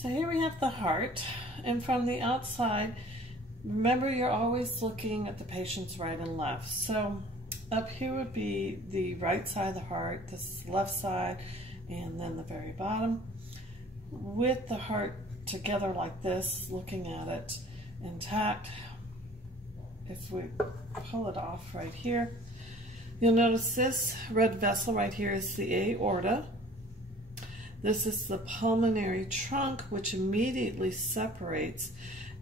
So here we have the heart, and from the outside, remember you're always looking at the patient's right and left. So up here would be the right side of the heart, this is the left side, and then the very bottom. With the heart together like this, looking at it intact, if we pull it off right here, you'll notice this red vessel right here is the aorta. This is the pulmonary trunk, which immediately separates,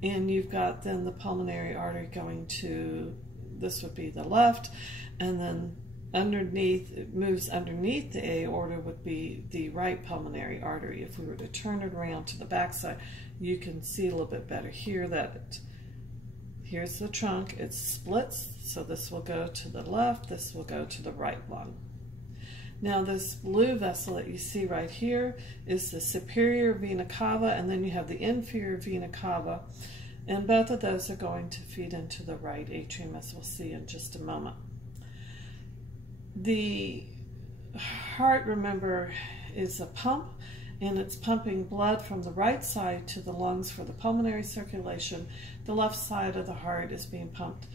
and you've got then the pulmonary artery going to, this would be the left, and then underneath, it moves underneath the aorta would be the right pulmonary artery. If we were to turn it around to the back side, you can see a little bit better here that here's the trunk, it splits, so this will go to the left, this will go to the right lung. Now this blue vessel that you see right here is the superior vena cava, and then you have the inferior vena cava, and both of those are going to feed into the right atrium, as we'll see in just a moment. The heart, remember, is a pump, and it's pumping blood from the right side to the lungs for the pulmonary circulation. The left side of the heart is being pumped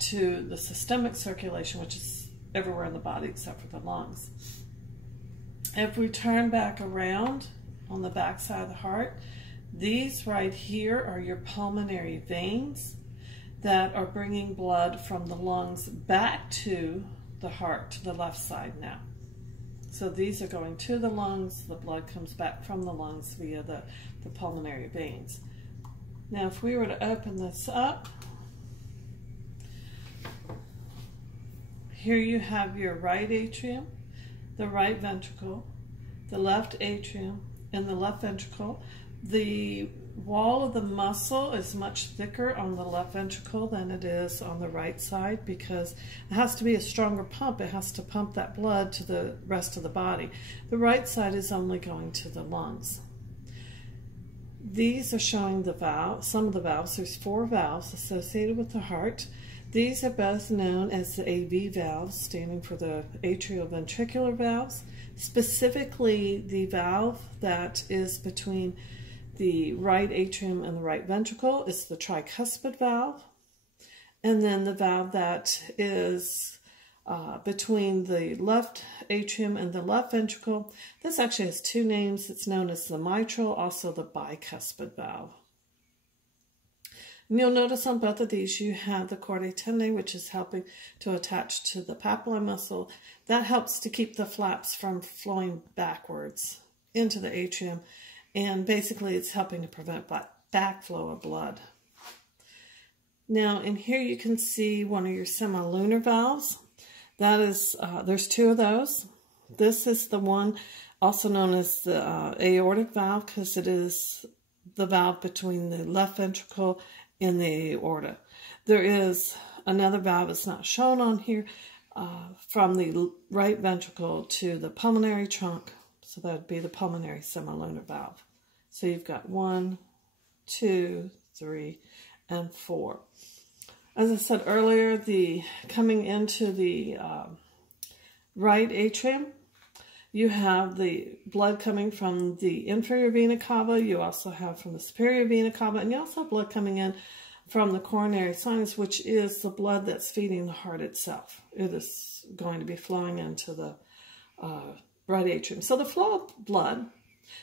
to the systemic circulation, which is everywhere in the body except for the lungs. If we turn back around on the back side of the heart, these right here are your pulmonary veins that are bringing blood from the lungs back to the heart, to the left side now. So these are going to the lungs, the blood comes back from the lungs via the pulmonary veins. Now if we were to open this up, here you have your right atrium, the right ventricle, the left atrium, and the left ventricle. The wall of the muscle is much thicker on the left ventricle than it is on the right side because it has to be a stronger pump. It has to pump that blood to the rest of the body. The right side is only going to the lungs. These are showing the valve, some of the valves. There's 4 valves associated with the heart. These are both known as the AV valves, standing for the atrioventricular valves. Specifically, the valve that is between the right atrium and the right ventricle is the tricuspid valve. And then the valve that is between the left atrium and the left ventricle, this actually has 2 names. It's known as the mitral, also the bicuspid valve. And you'll notice on both of these you have the chordae tendineae, which is helping to attach to the papillae muscle. That helps to keep the flaps from flowing backwards into the atrium, and basically it's helping to prevent backflow of blood. Now in here you can see one of your semilunar valves. That is, there's 2 of those. This is the one also known as the aortic valve because it is the valve between the left ventricle in the aorta. There is another valve that's not shown on here from the right ventricle to the pulmonary trunk, so that would be the pulmonary semilunar valve. So you've got 1, 2, 3, and 4. As I said earlier, coming into the right atrium, you have the blood coming from the inferior vena cava, you also have from the superior vena cava, and you also have blood coming in from the coronary sinus, which is the blood that's feeding the heart itself. It is going to be flowing into the right atrium. So the flow of blood,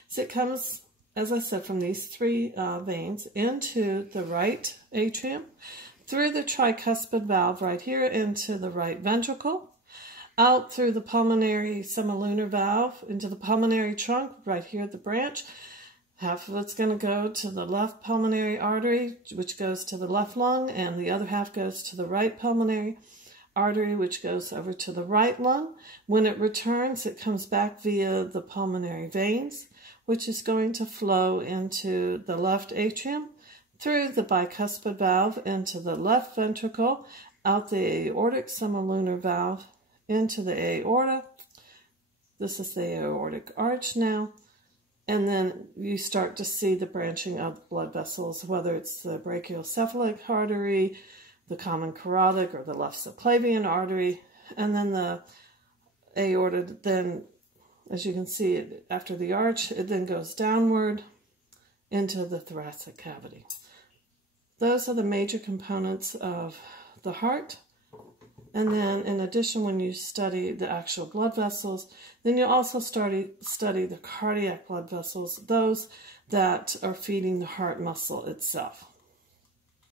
so it comes, as I said, from these 3 veins into the right atrium, through the tricuspid valve right here into the right ventricle, out through the pulmonary semilunar valve into the pulmonary trunk right here at the branch. Half of it's going to go to the left pulmonary artery, which goes to the left lung, and the other half goes to the right pulmonary artery, which goes over to the right lung. When it returns, it comes back via the pulmonary veins, which is going to flow into the left atrium, through the bicuspid valve into the left ventricle, out the aortic semilunar valve, into the aorta. This is the aortic arch now. And then you start to see the branching of blood vessels, whether it's the brachiocephalic artery, the common carotid, or the left subclavian artery. And then the aorta, then, as you can see, after the arch, it then goes downward into the thoracic cavity. Those are the major components of the heart. And then in addition, when you study the actual blood vessels, then you also study the cardiac blood vessels, those that are feeding the heart muscle itself.